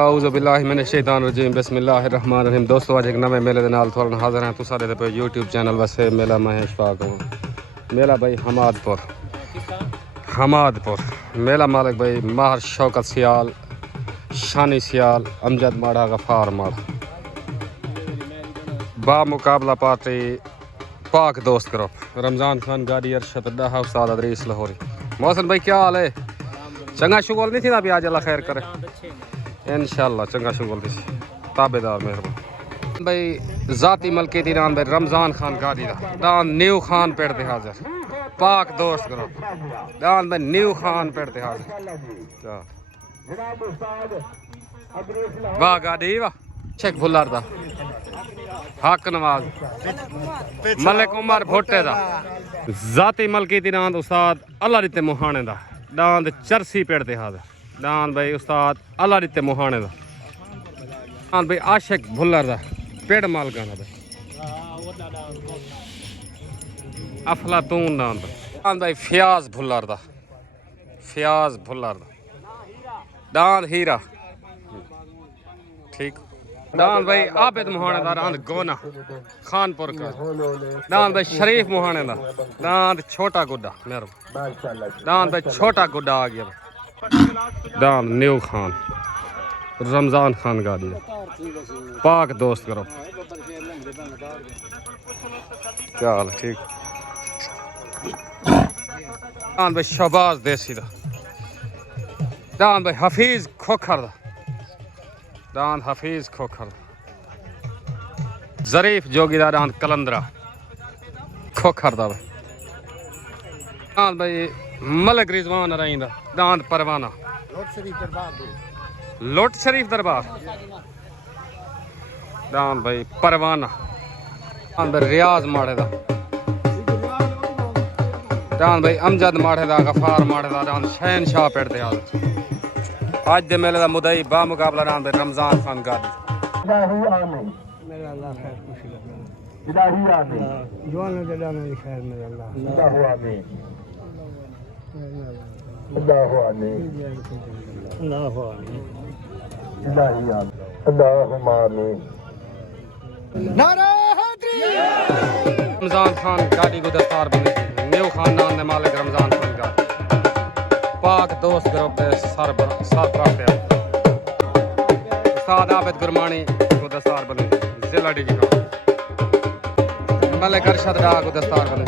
औज़ुबिल्लाहिमिनश्शैतानिर्रजीम बिस्मिल्लाहिर्रहमानिर्रहीम। दोस्तों आज एक नवे मेले के नाल थोड़ा हाजिर हैं। तुसारे पे यूट्यूब चैनल वैसे मेला महेश पाक मेला भाई हमादपुर मेला मालिक भाई माहर शौकत सियाल शानी सियाल अमजद माड़ा गफार माड़ा बा मुकाबला पार्टी पाक दोस्त ग्रुप रमज़ान खान गाड़ी अरशद डाहा उस्ताद अदरीस लाहौरी। मोहसिन भाई क्या हाल है? चंगा शुगल नहीं थी ना अभी आज अल्लाह खैर करे इंशाल्लाह चंगा शुगल थी ताबेदार मेहरबान भाई जाती मलके दीरान भाई रमज़ान खान गाड़ी दान न्यू खान पेड़ दे हाजिर पाक दोस्त ग्रुप दान भाई न्यू खान पेड़ दे हाजिर वाह गाड़ी वाह शेख भुल्लर दा हक नवाज मलिक उमर भोटे दा जाती मलकी दीरान उस्ताद अल्लाह रिते मुहाने दा दान चरसी पेड़ दे हाजिर दान भाई उस्ताद अल्लाह रिते मुहाने दा दान भाई आशिक भुल्लर दा पेड़ मालका दा भाई अफलातून दान भाई फयाज भुल्लर दा दान हीरा ठीक दान भाई आबिद मुहाने दा दान गोना खानपुर का दान भाई शरीफ मुहाने दा दान छोटा गुड्डा मेहरबान दान भाई छोटा गुड्डा आ गया दान न्यू खान रमज़ान खान गाड़ी पाक दोस्त करो क्या हाल ठीक दान भाई शहबाज देसी दा दान भाई हफीज खोखर दा दान हफीज खोखर जरीफ जोगीदार दान कलंदरा खोखर दा भाई दान भाई मलिक रिजवान रहींदा दान परवाना लोट शरीफ दरबार दान भाई परवाना दान भाई रियाज माड़े दा दान भाई अमजद माड़े दा गफार माड़े दा दान शहनशाह पेड़ दे आज आज दे मेले दा मुदई बा मुकाबला दान भाई रमज़ान खान गाड़ी रमज़ान खान गाड़ी को दस्तार बनी न्यू खानदान ने मालिक रमज़ान खान गाड़ी पाक दोस्त ग्रुप के सरबराह उस्ताद आबिद गुरमानी को दस्तार बनी जिला डी मलिक अरशद डाह को दस्तार बने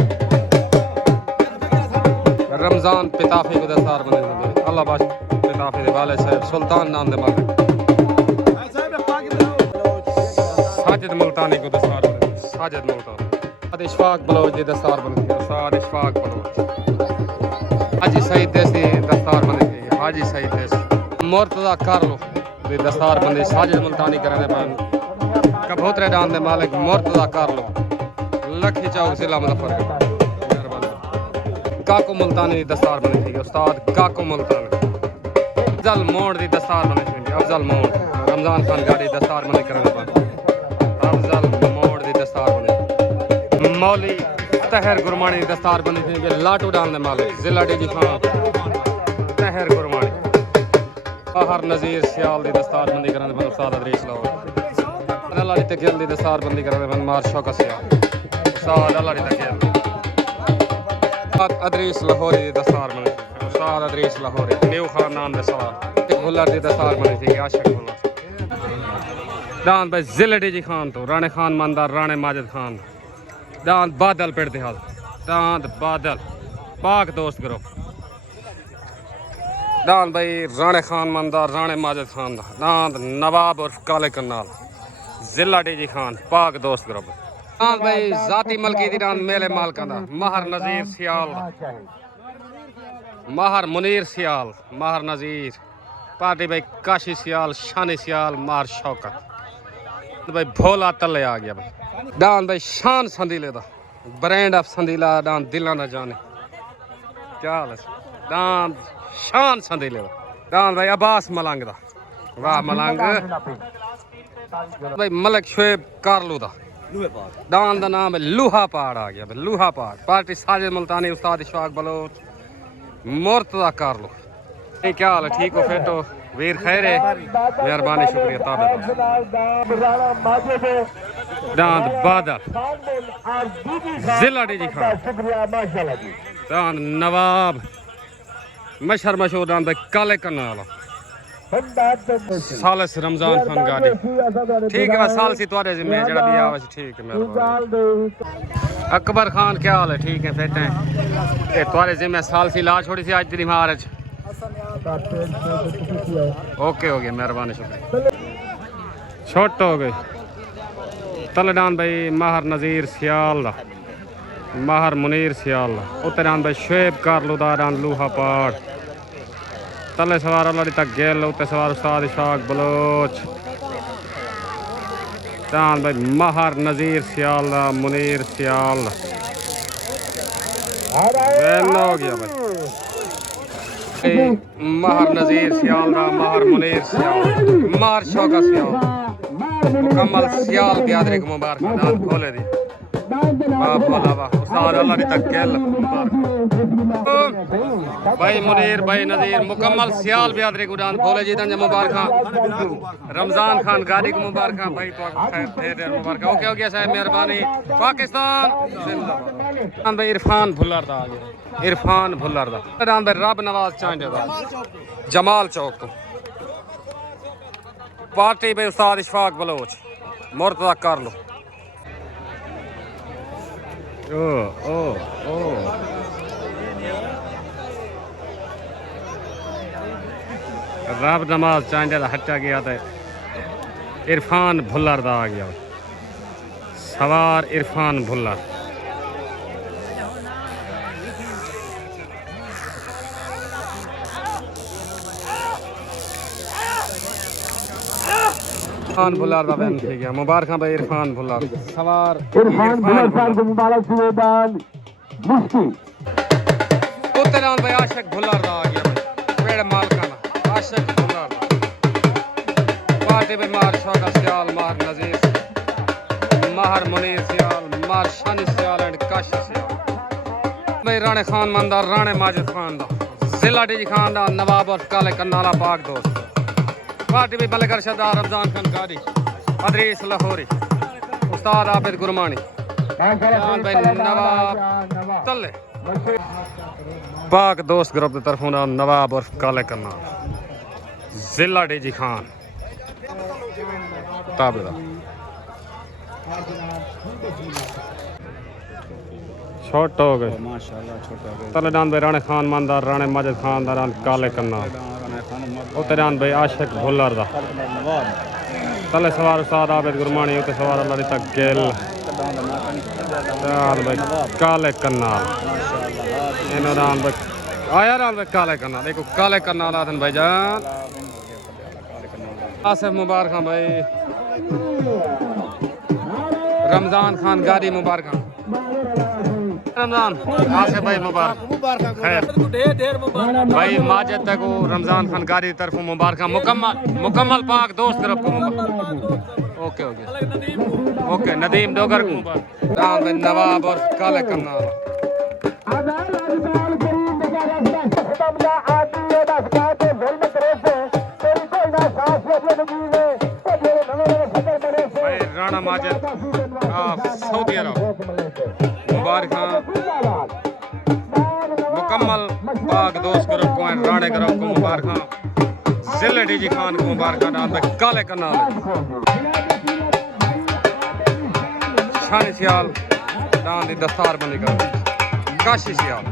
रमज़ान पिताफी को दस्तार बने अल्लाह बाश पिताफी दे वाले साहब सुल्तान नाम दे मालिक साजिद मुल्तानी को दस्तार बने साजिद मुल्तानी इशफाक बलोच दी दस्तार बने उस्ताद इशफाक बलोच हाजी सईद देसी दस्तार बने हाजी सईद देसी मुर्तज़ा कारलो दी दस्तार बने साजिद मुल्तानी करने बन कबूतरे डान दे मालिक मुर्तज़ा कारलो लखी चौक जिला मुजफ्फरपुर काको मुल्तानी दी दस्तार बनी थी उस्ताद काको मुल्तानी अफजल मोड़ दी दस्तार बनी थी अफजल मोड़ रमज़ान खान गाड़ी दस्तार बनी करने पर अफजल मोड़ दी दस्तार बनी मौली तहर गुरमानी दी दस्तार बनी थी लाटू डाल दे मालिक जिला डी खान तहर गुरमानी बाहर नज़ीर सियाल दी दस्तार बंदी करने पर उस्ताद अदरीस लाहौरी अल्लाह दी तकियल दी दस्तार बंदी करने पर मार शौकत सियाल उस्ताद अल्लाह दी तकियल अदरीस लाहौरी दी दस्तार बनी उस्ताद अदरीस लाहौरी न्यू खान नाम दे सवार भुल्लर दी दस्तार बनी थी आशिक भुल्लर दान भाई जिले डी खान तो राणे खान मानदार राणे माजिद खान दान बादल पेड़ दे हाल दान बादल पाक दोस्त ग्रुप दान भाई राणे खान मानदार राणे माजिद खान दान नवाब उर्फ काले कन्नाल जिला डी खान पाक दोस्त ग्रुप दान भाई जाती मलकी दीरान मेले मालका दा माहर नज़ीर सियाल माहर मुनीर सियाल माहर नज़ीर पार्टी भाई काशी सियाल शानी सियाल मार शौकत भाई भोला तले आ गया भाई दान भाई शान संदीले दा ब्रांड ऑफ संदीला दान दिला ना जाने क्या हाल है दान शान संदीले दा दान भाई अब्बास मलंग दा वाह मलंग भाई मलिक शुएब कारलू दा दान का नाम है लूहा पहाड़ आ गया लूहा पहाड़ पार्टी साजिद मुल्तानी उस्ताद इशफाक बलोच मुर्तज़ा कारलो क्या हाल है ठीक हो फिट हो वीर खैर है मेहरबानी शुक्रिया ताबे दांद बादल जिला डी जी खान दांद नवाब मशहूर मशहूर दांद भाई काले करने वाला सालस रमजान खान गाड़ी ठीक है बस साल सी तुम्हारे जिम्मे जड़ा भी आवे ठीक है मेहरबानी अकबर खान क्या हाल है ठीक है बैठे हैं ये तुम्हारे जिम्मे साल सी ला छोड़ी सी आज तेरी महाराज ओके हो गया मेहरबानी शुक्रिया छोट हो गई तलडान भाई माहर नज़ीर सियाल माहर मुनीर सियाल उत्तरान भाई शुएब कारलुदारान लूहा पाठ तले सवार अल्लाह तक गेल उत्ते सवार उस्ताद इशाक बलोच दान भाई माहर नज़ीर सियाल मुनीर सियाल हो गया भाई माहर नज़ीर सियाल माहर मुनीर सियाल मार शौका सियाल मुकम्मल सियाल बियादरी को मुबारक दान खोले दी बाप वाला वाह उस्ताद अल्लाह दी तक गेल भाई मुनीर भाई नज़ीर मुकम्मल सियाल बियादरी को दान खोले जी तंज मुबारक रमजान खान गाड़ी को मुबारक भाई तो खैर ढेर मुबारक ओके हो गया साहब मेहरबानी पाकिस्तान जिंदाबाद भाई इरफान भुल्लर दा आ गया इरफान भुल्लर दा दान भाई रब नवाज चांडे दा जमाल चौक तो पार्टी भाई उस्ताद इशफाक बलोच मुर्तजा कर लो ओ ओ ओ रब नमाज चांडे दा हटा गया था इरफान भुल्लर दा आ गया सवार इरफान भुल्लर इरफान भुल्लर दा बैन ठीक है मुबारक भाई इरफान भुल्लर सवार इरफान खान को मुबारक सुबेदान मुफ्ती उत्तरान भाई आशिक भुल्लर दा आ गया पेड़ मालकाना आशिक भुल्लर पार्टी भाई मार शौका सियाल मार नज़ीर माहर मुनीर सियाल मार शानी सियाल एंड काशी सियाल भाई राणे खान मंदार राणे माजिद खान दा जिला डी खान दा नवाब और काले कन्नाला पाक दोस्त पार्टी भी बलकर शदार रमजान खान गाड़ी अदरीस लाहौरी उस्ताद आबिद गुरमानी भाई नवाब तले पाक दोस्त ग्रुप की तरफों नवाब और काले करना जिला डी जी खान ताबेदार छोट हो गए तले दान भाई राणे खान मानदार राणे माजिद खान दारान काले करना उत्तरान भाई आशिक भुल्लर दा तले सवार उस्ताद आबिद गुरमानी उत्ते सवार अल्लाह दी तक गेल भाई काले कन्नाल इनो दान भाई आया रान भाई काले कन्नाल देखो काले कन्नाल आदन भाई जान आसिफ मुबारक भाई रमजान खान गाड़ी मुबारक रमजान आसिफ भाई मुबारक खैर भाई माजिद तक रमजान खान गाड़ी की तरफ मुबारक मुकम्मल पाक दोस्त तरफ को okay okay okay Nadeem Dogar को मुबारक नवाब और काले कन्नाल भाई राणा माजिद सऊदी अरब मुबारक मुकम्मल पाक दोस्त ग्रुप को राणे ग्रुप को मुबारक जिले डी जी खान को मुबारक नाम काले कन्नाल शानी सियाल दान दी दस्तार बंदी कर काशी सियाल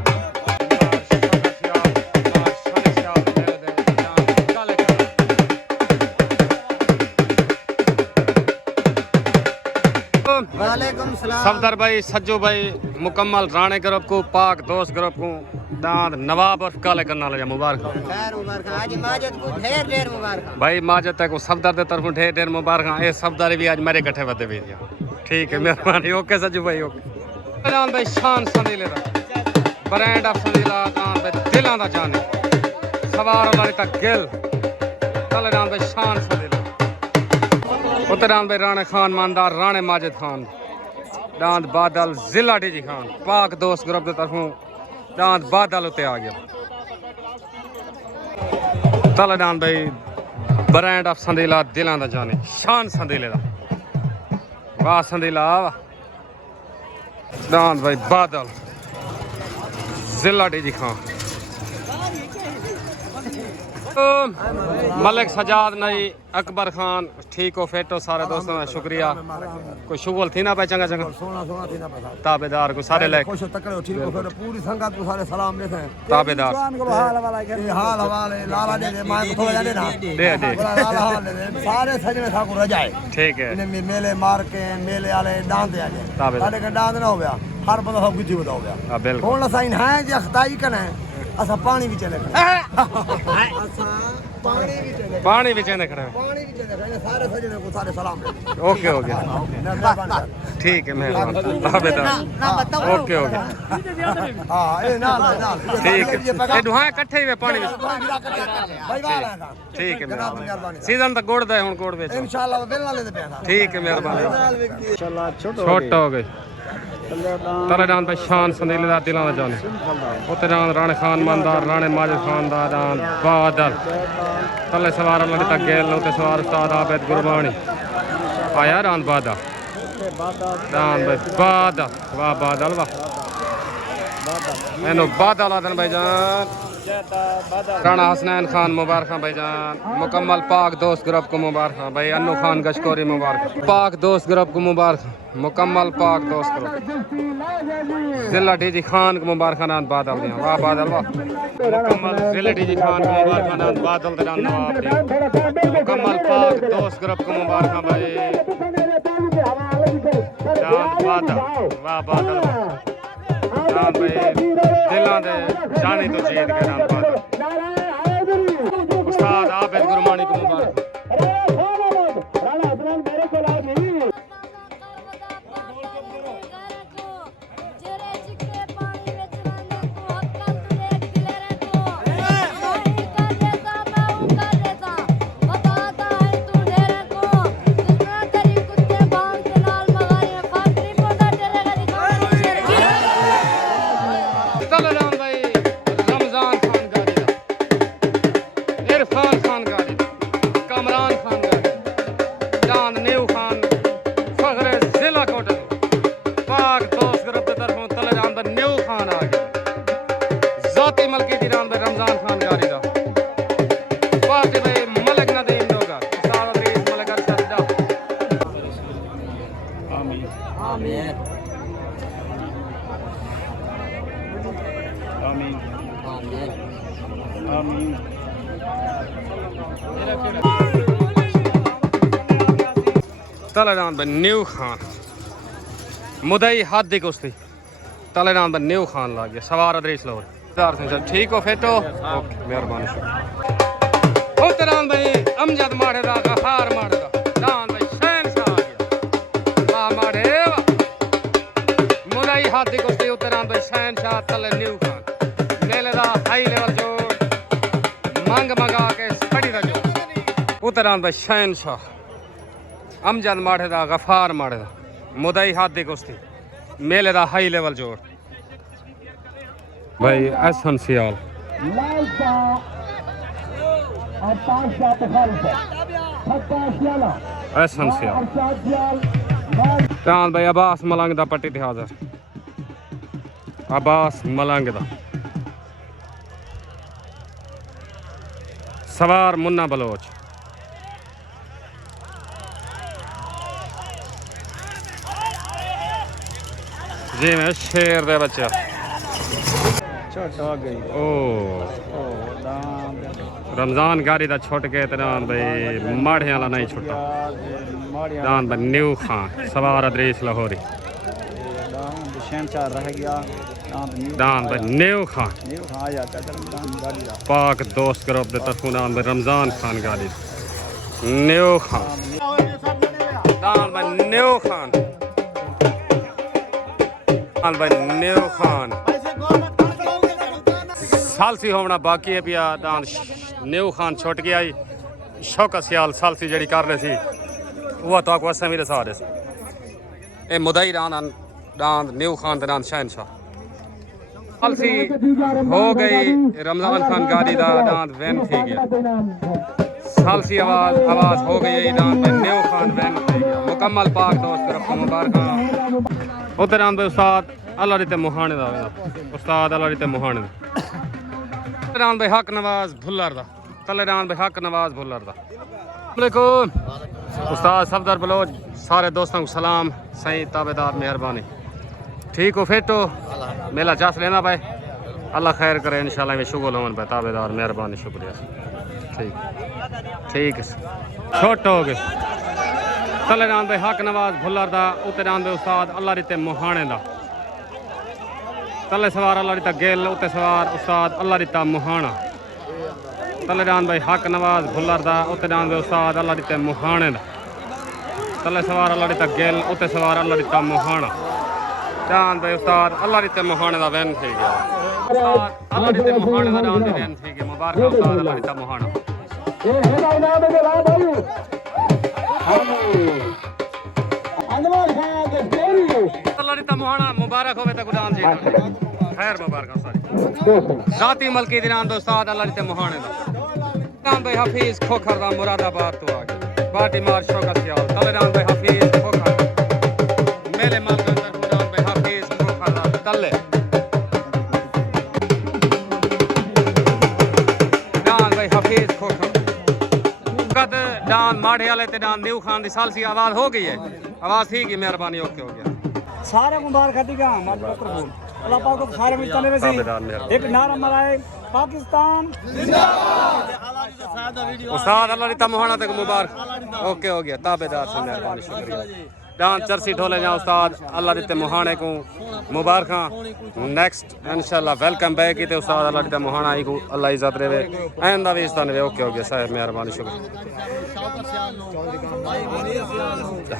सफदर भाई सज्जू भाई मुकम्मल राणे ग्रुप को पाक दोस्त ग्रुप को दांत नवाब और काले करना लगा मुबारक आज माजिद को ढेर ढेर मुबारक भाई माजिद तक सफदर के तरफ ढेर ढेर मुबारक ये सफदर भी आज मेरे इकट्ठे बदे भी ठीक है मेहरबानी ओके सज्जू भाई ओके दांत भाई शान संदीले दा ब्रांड ऑफ संदीला दांत भाई दिलां दा जाने सवार वाली तक गिल तले दांत भाई शान संदीला उत्तरान भाई राणे खान मानदार राणे माजिद खान दांत बादल जिला डी जी खान पाक दोस्त ग्रुप की तरफों दांत बादल उत्ते आ गया तले दांत भाई ब्रांड ऑफ संदीला दिलां दा जाने शान संदीले दा वाह संदीला वाह दान भाई बादल जिला डीजी खान मलिक सजाद नई अकबर खान ठीक हो फिट हो सारे दोस्तों का शुक्रिया कोई शुगल थी ना पे चंगा चंगा सोना सोना थी ना पता ताबेदार को सारे ले खुश तकड़े हो ठीक हो फिर पूरी संगत को सारे सलाम देते हैं ताबेदार ये हाल हवाले लाला दे दे मां को थोड़ा जाने ना दे बोला लाला हाल दे दे सारे सजने ठाकुर रजाए ठीक है इन्हें मेले मार के मेले वाले दांत दे आजे ताबेदार साडे के दांत ना हो गया हर बंदा सब गुथी बताओ गया हां बिल्कुल कौन साइन है जे अखताई कने असा पानी भी चले पानी भी चेंदे खड़े पानी भी चले सारे सजने को सारे सलाम दे ओके ओके ठीक है मेहरबान ताबेदार ओके ओके हां ए ना ना ठीक है ये दुहा इकट्ठे ही वे पानी में भाई वाला ठीक है मेहरबान सीजन तक गोड़ दे हुन गोड़ बेच इंशाल्लाह बिल ना लेते पैसा ठीक है मेहरबान छोटा हो गए तलेदान पे शान संदीले दा दिलां दा जाने उत्तरान राणे खान मानदार राणे माजिद खान दा दान बादल तले सवार अल्लाह तक गेल नौते सवार उस्ताद आबिद गुरबानी आया रान बादल दान भाई बादल वाह बादल वाह मैंने बादल आदन भाईजान राणा हसनैन खान मुबारक भाईजान मुकम्मल पाक दोस्त ग्रुप को मुबारक भाई अन्नू खान गशकोरी मुबारक पाक दोस्त ग्रुप को मुबारक मुकम्मल पाक दोस्त ग्रुप जिला डीजी खान को मुबारक नाम बादल दिया वाह बादल वाह मुकम्मल जिला डीजी खान को मुबारक नाम बादल दे नाम नवाब दिया मुकम्मल पाक दोस्त ग्रुप को मुबारक भाई बादल वाह बादल राम भाई दिलां दे जानी तो जीत के राम बादल उस्ताद आबिद गुरमानी को मुबारक तलेदान बन न्यू खान मुदई हाथ दी कुश्ती तलेदान बन न्यू खान ला गया सवार अदरीस लोर ठीक हो फिट हो ओके मेहरबानी तलेदान भाई अमजद माड़े दा हार माड़े दा दान भाई शहनशाह आ गया वाह माड़े मुदई हाथ दी कुश्ती तलेदान भाई शहनशाह तले न्यू खान मेले दा हाई लेवल जो मंग मंगा के स्टडी दा जो तलेदान भाई शहनशाह अमजद माड़े दा गफार माड़े दा मुदई हाथ दी कुश्ती मेले दा हाई लेवल जोड़ भाई एसेंशियल एसेंशियल चांद भाई अब्बास मलंग दा पट्टी ते हाज़र अब्बास मलंग दा सवार मुन्ना बलोच जी मैं शेर दे बच्चा ओ रमजान गाड़ी दा छुट के तरान भाई माढ़े वाला नहीं छुटा दान भाई न्यू खान सवार अदरीस लाहौरी रह गया दान भाई न्यू खान पाक दोस्त ग्रुप दे तरफों दान भाई रमजान खान गाड़ी न्यू खान दान भाई न्यू खान भाई न्यू खान सालसी होना बाकी है पिया दान न्यू खान छुट गया आई शौकत सियाल सालसी जड़ी कर रहे सी वो तो असे मेरे सारे ए मुदई दान दान न्यू खान दान शहनशाह सालसी हो गई रमजान खान गाड़ी दा दान वैन थी गया सालसी आवाज हो गई है दान पे न्यू खान बैन मुकम्मल पाक दोस्त तरफ मुबारक उधर आंदे उस्ताद अल्लाह रिते मुहाने दा उस्ताद अल्लाह रिते मुहाने दा रान भाई हक नवाज भुल्लर दा तले रान भाई हक नवाज भुल्लर दा वालेकुम उस्ताद सफदर बलोच सारे दोस्तों को सलाम सही ताबेदार मेहरबानी ठीक हो फिट हो मेला चास लेना भाई अल्लाह खैर करे इंशाल्लाह में शुगल होवन भाई ताबेदार मेहरबानी शुक्रिया ठीक ठीक छोट हो गए तले रान भाई हक नवाज भुल्लर दा उते रान भाई उस्ताद अल्लाह रिते मुहाने दा तले सवार अल्लाह रिता गेल उते सवार उस्ताद अल्लाह रिता मुहाना तले रान भाई हक नवाज भुल्लर दा उते रान भाई उस्ताद अल्लाह रिते मुहाने दा तले सवार अल्लाह रिता गेल उते सवार अल्लाह रिता मुहाना रान भाई उस्ताद अल्लाह रिते मुहाने दा वैन थी गया उस्ताद अल्लाह रिते मुहाने दा रान दे वैन थी गया मुबारक उस्ताद अल्लाह रिता मुहाना अल्लाह रिता मुहाना मुबारक होवे ते गुदान जी खैर मुबारक सारी जाती मलकी दिनान दोस्ताद अल्लाह रिते मुहाने दा रान भाई हफीज खोखर दा मुरादाबाद तो आ गया बाटी मार शौकत सियाल तले रान भाई हफीज खोखर मेले माल के अंदर रान भाई हफीज खोखर दा तले रान भाई हफीज खोखर कद डान माढ़े वाले ते डान न्यू खान दी सालसी आवाज हो गई है आवाज थी की मेहरबानी ओके हो गया सारे मुबारक दी का हमारे डॉक्टर बोल अल्लाह पाक को सारे में चले वैसे एक नारा मराए पाकिस्तान जिंदाबाद उस्ताद अल्लाह रिता मुहाना तक मुबारक ओके हो गया ताबेदार से मेहरबानी शुक्रिया डान चरसी ढोले जा उस्ताद अल्लाह रिते मुहाने को मुबारक नेक्स्ट इंशाल्लाह वेलकम बैक की उस्ताद अल्लाह रिते मुहाना आई को अल्लाह इज्जत रेवे आइंदा भी इस्तान वे ओके हो गया साहब मेहरबानी शुक्रिया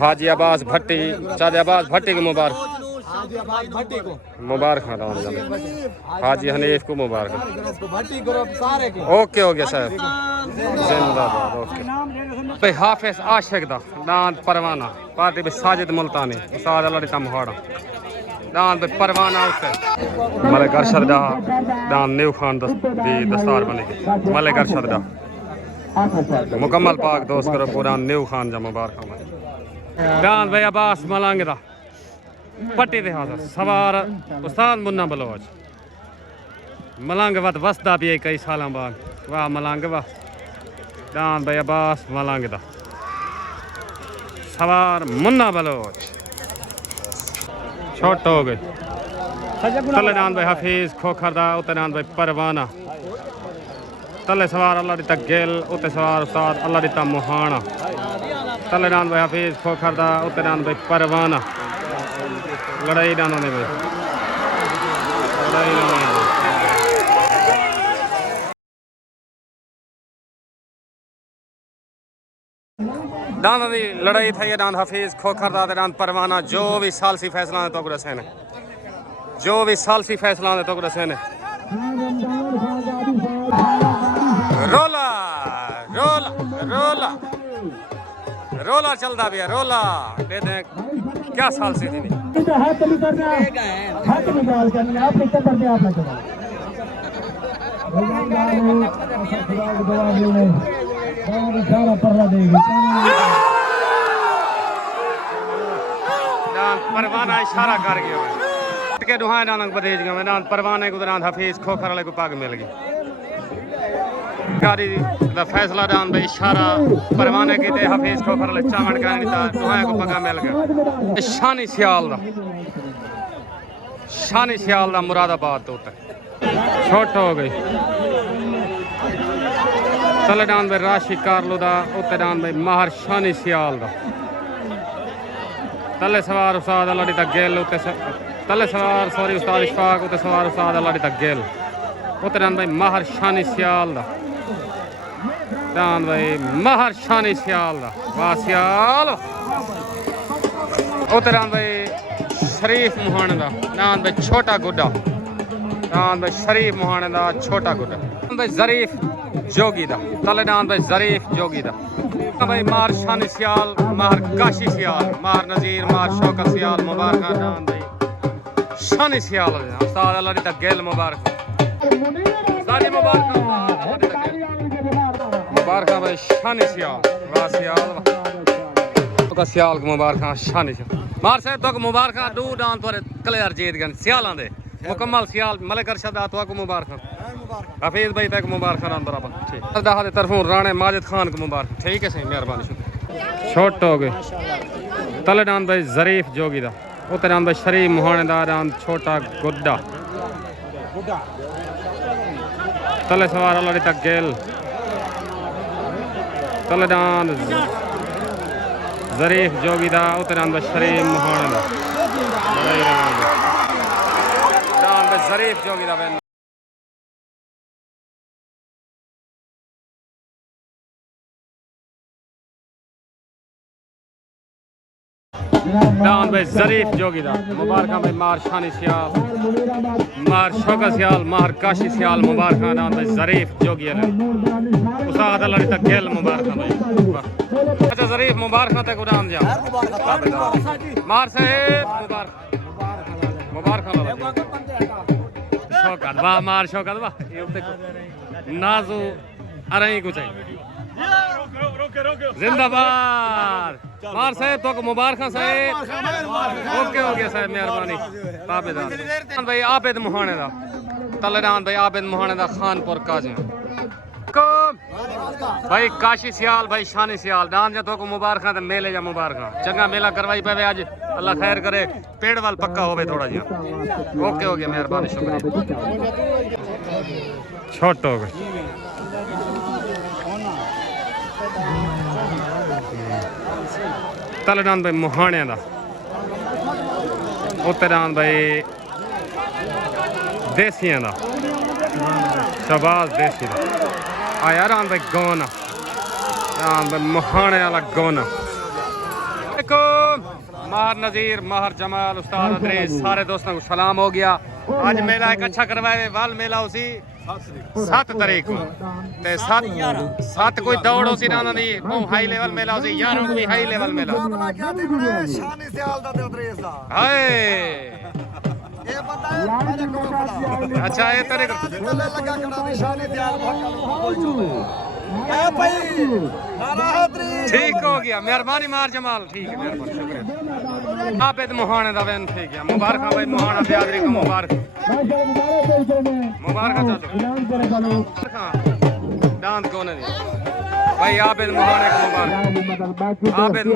हाजी अब्बास भट्टी चाचा अब्बास भट्टी को मुबारक मुबारक हाजी हनीफ को मुबारक ओके हो गया साहब जिंदाबाद ओके भाई हाफिज आशिक दा दान परवाना पार्टी भी साजिद मुल्तानी उस्ताद अल्लाह रिता मुहाना दान पे परवाना उसे मलिक अरशद दा दान न्यू खान दी दस्तार बनेगी मलिक अरशद दा मुकम्मल पाक दोस्त करो पूरा न्यू खान जा मुबारक दान भाई अब्बास मलंग दा पट्टी दे हाज़र सवार उस्ताद मुन्ना बलोच मलंग वत वसदा भी कई साल बाद वाह मलंग वाह दान भाई अब्बास मलंग दा सवार मुन्ना बलोच छोट हो गए तले दान भाई हफीज खोखर दा उते दान भाई परवाना तले सवार अल्लाह रिता गेल उते सवार उस्ताद अल्लाह रिता मुहाना तले दान भाई हफीज खोखर दा उते दान भाई परवाना लड़ाई डानो ने भाई लड़ाई डानो ने दान दी लड़ाई थी दान हफीज खोखर दा दान परवाना जो भी सालसी फैसला ने तो रसेने जो भी सालसी फैसला ने तो रसेने रोला रोला रोला रोला चलता भी है रोला दे दे क्या सालसी थी हाथ नहीं करना हाथ निकाल करना आप नीचे कर दे आप ना सारा परला देगी परवाना इशारा कर गया के दुहाई नानक बदेज गया मैदान परवाने को दरान हफीज खोखर वाले को पग मिल गई गाड़ी दा फैसला दान भाई इशारा परवाने की ते हफीज खोखर वाले चावड़ का नहीं दुहाई को पगा मिल गया शानी सियाल दा मुरादाबाद तो छोट हो गई तले दान भाई राशि कारलो दा उते दान भाई महर शानी सियाल दा तले सवार उस्ताद अल्लाह दी गेल उते तले सवार सॉरी उस्ताद इशफाक उते सवार उस्ताद अल्लाह दी गेल उते दान भाई महर शानी सियाल दा दान भाई महर शानी सियाल दा वाह सियाल उते दान भाई शरीफ मुहाने दा दान भाई छोटा गुड्डा दान भाई शरीफ मुहाने दा छोटा गुड्डा दान भाई जरीफ जोगी दा तले दान भाई जरीफ जोगी दा भाई मार शानी सियाल मार काशी सियाल मार नजीर मार शौकत सियाल मुबारक दान भाई शानी सियाल उस्ताद अल्लाह दी गेल मुबारक सारी मुबारक मुबारक भाई शानी सियाल वाह सियाल का सियाल को मुबारक शानी सियाल मार से तो मुबारक दू डांस पर क्लियर जीत गए सियालां दे मुकम्मल सियाल मलिक अरशद तो को मुबारक हफीज भाई तक मुबारक नाम बराबर ठीक दाह दे तरफों राणे माजिद खान को मुबारक ठीक है सही मेहरबानी शुक्रिया छोट हो गए तले डांस भाई जरीफ जोगी दा उते डांस भाई शरीफ मुहानेदार डांस छोटा गुड्डा तले सवार अल्लाह तक गेल तले डांस जरीफ जोगीदा उतरान शरीफ मुहाना जरीफ जोगीदा डांस भाई जरीफ जोगीदा मुबारक भाई मार शानी सियाल मार शौका सियाल मार काशी सियाल मुबारक डांस भाई जरीफ जोगी उस्ताद अल्लाह तक गेल मुबारक भाई अच्छा जरीफ मुबारक तक उड़ान जा मार साहेब मुबारक शौकत वाह मार शौकत वाह ये देखो नाजू अरई को चाहिए जिंदाबाद मार साहेब तो मुबारक साहेब ओके हो गया साहेब मेहरबानी ताबेदार भाई आबिद मुहाने दा तलेदान भाई आबिद मुहाने दा खानपुर काजी भाई काशी सियाल भाई शानी सियाल डांस जा तो को मुबारक ते मेले जा मुबारक चंगा मेला करवाई पावे आज अल्लाह खैर करे पेड़ वाल पक्का होवे थोड़ा जिहा ओके हो गया मेहरबानी शुक्रिया छोट हो गए तलेदान भाई मुहाने दा उत्तरान भाई देसियां दा शबाज देसी दा आया रान भाई गौना रान भाई मुहाने वाला गौना देखो माहर नजीर माहर जमाल उस्ताद अदरीस सारे दोस्तों को सलाम हो गया आज मेला एक अच्छा करवाए वाल मेला उसी 7 तारीख को ते 7 कोई दौड़ उसी ना नहीं वो हाई लेवल मेला उसी 11 को भी हाई लेवल मेला शानी सियाल दा ते अदरीस दा हाय ये बंदा है मेरे को खड़ा अच्छा ये तेरे लगा कड़ा शानी सियाल ए भाई नारा अदरीस ठीक हो गया मेहरबानी मार जमाल ठीक है मेहरबानी शुक्रिया आबिद मुहाने दा वेन ठीक है मुबारक भाई मुहाना बियादरी को मुबारक मुबारक चाचू डांस कौन है भाई आबिद मुहाने को मुबारक आबिद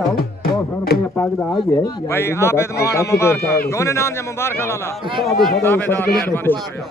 भाई आबिद मुहाना मुबारक कौन नाम है मुबारक लाला आबिद मेहरबानी शुक्रिया